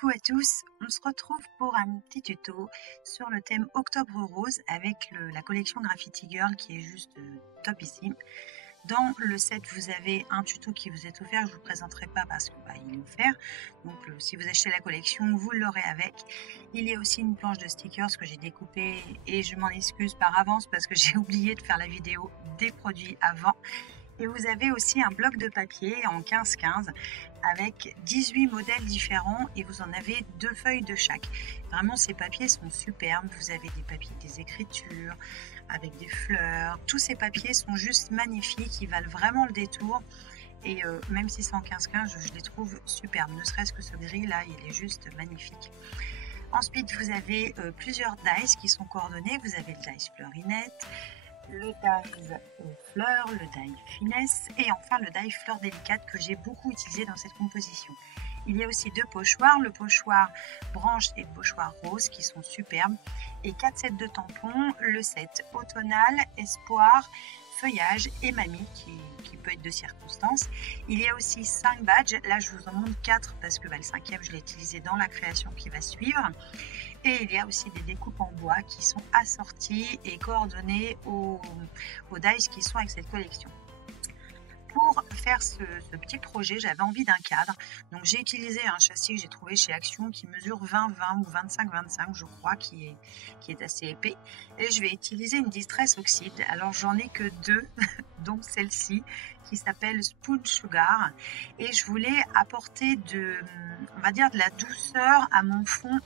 Coucou à tous, on se retrouve pour un petit tuto sur le thème Octobre Rose avec la collection Graffiti Girl qui est juste topissime. Dans le set, vous avez un tuto qui vous est offert, je ne vous présenterai pas parce qu'il est offert. Donc si vous achetez la collection, vous l'aurez avec. Il y a aussi une planche de stickers que j'ai découpée et je m'en excuse par avance parce que j'ai oublié de faire la vidéo des produits avant. Et vous avez aussi un bloc de papier en 15-15 avec 18 modèles différents et vous en avez 2 feuilles de chaque. Vraiment, ces papiers sont superbes. Vous avez des papiers, des écritures avec des fleurs. Tous ces papiers sont juste magnifiques. Ils valent vraiment le détour. Et même si c'est en 15-15, je les trouve superbes. Ne serait-ce que ce gris là, il est juste magnifique. Ensuite, vous avez plusieurs dies qui sont coordonnés. Vous avez le dies fleurinette, le die fleur, le die finesse et enfin le die fleur délicate que j'ai beaucoup utilisé dans cette composition. Il y a aussi 2 pochoirs, le pochoir branche et le pochoir rose qui sont superbes et 4 sets de tampons, le set automnal, espoir, feuillage et mamie qui peut être de circonstance. Il y a aussi 5 badges, là je vous en montre 4 parce que le 5e je l'ai utilisé dans la création qui va suivre. Et il y a aussi des découpes en bois qui sont assorties et coordonnées aux dies qui sont avec cette collection. Pour faire ce petit projet, j'avais envie d'un cadre. Donc j'ai utilisé un châssis que j'ai trouvé chez Action qui mesure 20-20 ou 25-25 je crois, qui est assez épais. Et je vais utiliser une distress oxyde. Alors j'en ai que 2, donc celle-ci qui s'appelle Spoon Sugar. Et je voulais apporter de la douceur à mon fond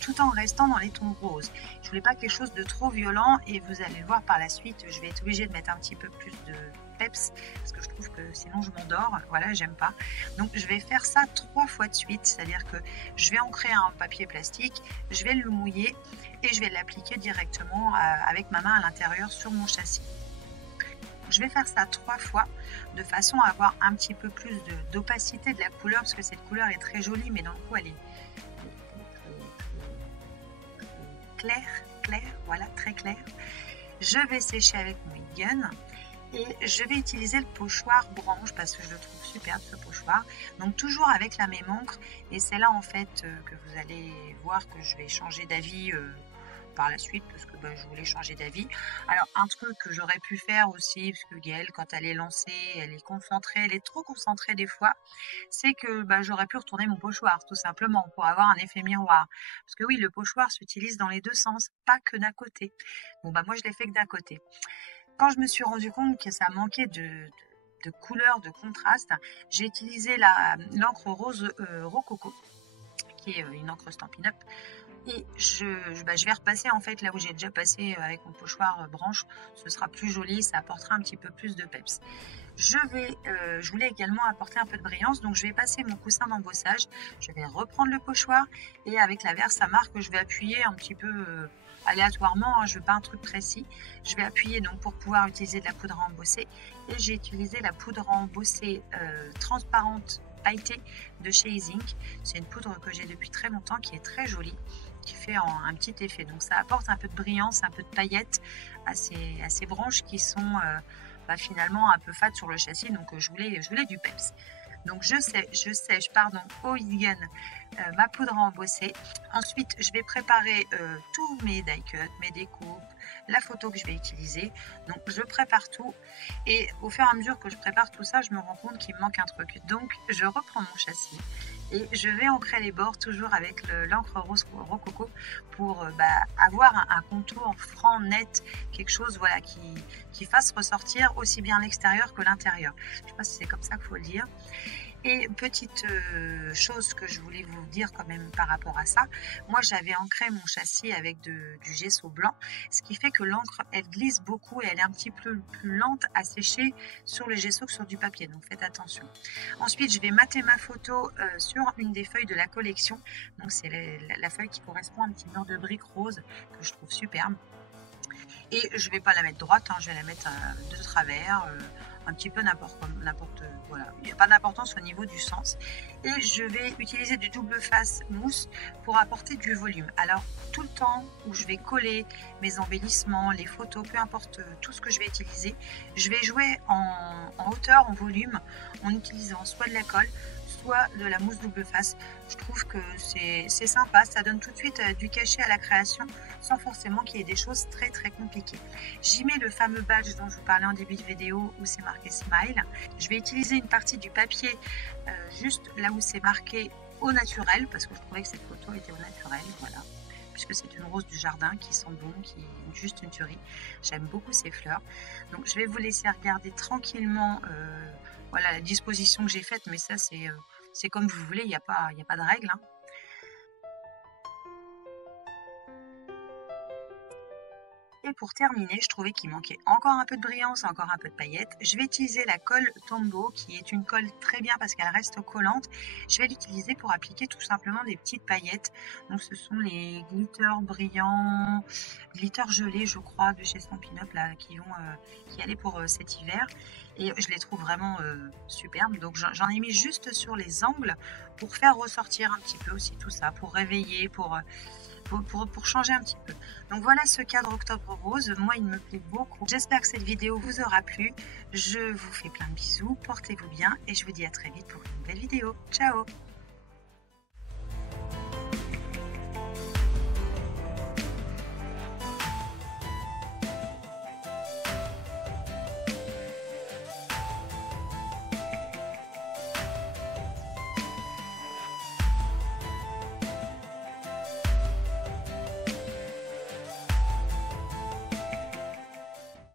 tout en restant dans les tons roses. Je voulais pas quelque chose de trop violent et vous allez le voir par la suite, je vais être obligée de mettre un petit peu plus de peps parce que je trouve que sinon je m'endors, voilà, j'aime pas. Donc je vais faire ça 3 fois de suite, c'est-à-dire que je vais ancrer un papier plastique, je vais le mouiller et je vais l'appliquer directement avec ma main à l'intérieur sur mon châssis. Je vais faire ça 3 fois de façon à avoir un petit peu plus d'opacité de la couleur parce que cette couleur est très jolie mais dans le coup elle est clair, voilà, très clair. Je vais sécher avec mon heat gun et je vais utiliser le pochoir branche parce que je le trouve superbe ce pochoir. Donc toujours avec la même encre et c'est là en fait que vous allez voir que je vais changer d'avis par la suite parce que je voulais changer d'avis. Alors un truc que j'aurais pu faire aussi, parce que Gaëlle quand elle est lancée, elle est concentrée, elle est trop concentrée des fois, c'est que j'aurais pu retourner mon pochoir tout simplement pour avoir un effet miroir. Parce que oui, le pochoir s'utilise dans les 2 sens, pas que d'un côté. Bon moi je l'ai fait que d'un côté. Quand je me suis rendu compte que ça manquait de couleur, de contraste, j'ai utilisé l'encre rose rococo qui est une encre Stampin' Up. Et je vais repasser en fait là où j'ai déjà passé avec mon pochoir branche. Ce sera plus joli, ça apportera un petit peu plus de peps. Je voulais également apporter un peu de brillance, donc je vais passer mon coussin d'embossage. Je vais reprendre le pochoir et avec la Versamark, je vais appuyer un petit peu aléatoirement, je ne veux pas un truc précis. Je vais appuyer donc pour pouvoir utiliser de la poudre à embosser et j'ai utilisé la poudre à embosser transparente pailletée de chez Ink. C'est une poudre que j'ai depuis très longtemps qui est très jolie, qui fait un petit effet. Donc ça apporte un peu de brillance, un peu de paillettes à ces branches qui sont finalement un peu fades sur le châssis. Donc je voulais du peps. Donc je sèche au heat gun ma poudre à embosser. Ensuite, je vais préparer tous mes die cuts, mes découpes, la photo que je vais utiliser. Donc je prépare tout et au fur et à mesure que je prépare tout ça, je me rends compte qu'il me manque un truc. Donc je reprends mon châssis et je vais ancrer les bords toujours avec l'encre rose rococo pour avoir un contour franc, net, quelque chose qui fasse ressortir aussi bien l'extérieur que l'intérieur. Je ne sais pas si c'est comme ça qu'il faut le dire. Et petite chose que je voulais vous dire quand même par rapport à ça, moi j'avais ancré mon châssis avec du gesso blanc, ce qui fait que l'encre elle glisse beaucoup et elle est un petit peu plus lente à sécher sur le gesso que sur du papier, donc faites attention. Ensuite je vais mater ma photo sur une des feuilles de la collection, donc c'est la feuille qui correspond à un petit mur de briques rose que je trouve superbe. Et je ne vais pas la mettre droite, je vais la mettre de travers, un petit peu n'importe, voilà, il n'y a pas d'importance au niveau du sens. Et je vais utiliser du double face mousse pour apporter du volume. Alors tout le temps où je vais coller mes embellissements, les photos, peu importe tout ce que je vais utiliser, je vais jouer en hauteur, en volume, en utilisant soit de la colle, soit de la mousse double face. Je trouve que c'est sympa, ça donne tout de suite du cachet à la création sans forcément qu'il y ait des choses très très compliquées. J'y mets le fameux badge dont je vous parlais en début de vidéo où c'est marqué Smile. Je vais utiliser une partie du papier juste là où c'est marqué au naturel, parce que je trouvais que cette photo était au naturel, voilà, puisque c'est une rose du jardin qui sent bon, qui est juste une tuerie. J'aime beaucoup ces fleurs. Donc je vais vous laisser regarder tranquillement voilà, la disposition que j'ai faite, mais ça c'est comme vous voulez, il n'y a pas de règle, hein. Et pour terminer, je trouvais qu'il manquait encore un peu de brillance, encore un peu de paillettes. Je vais utiliser la colle Tombow, qui est une colle très bien parce qu'elle reste collante. Je vais l'utiliser pour appliquer tout simplement des petites paillettes. Donc ce sont les glitters brillants, glitters gelés, je crois, de chez Stampin' Up, là, qui allaient pour cet hiver. Et je les trouve vraiment superbes. Donc j'en ai mis juste sur les angles pour faire ressortir un petit peu aussi tout ça, pour réveiller, pour changer un petit peu. Donc voilà ce cadre octobre rose, moi il me plaît beaucoup. J'espère que cette vidéo vous aura plu. Je vous fais plein de bisous, portez-vous bien et je vous dis à très vite pour une nouvelle vidéo. Ciao!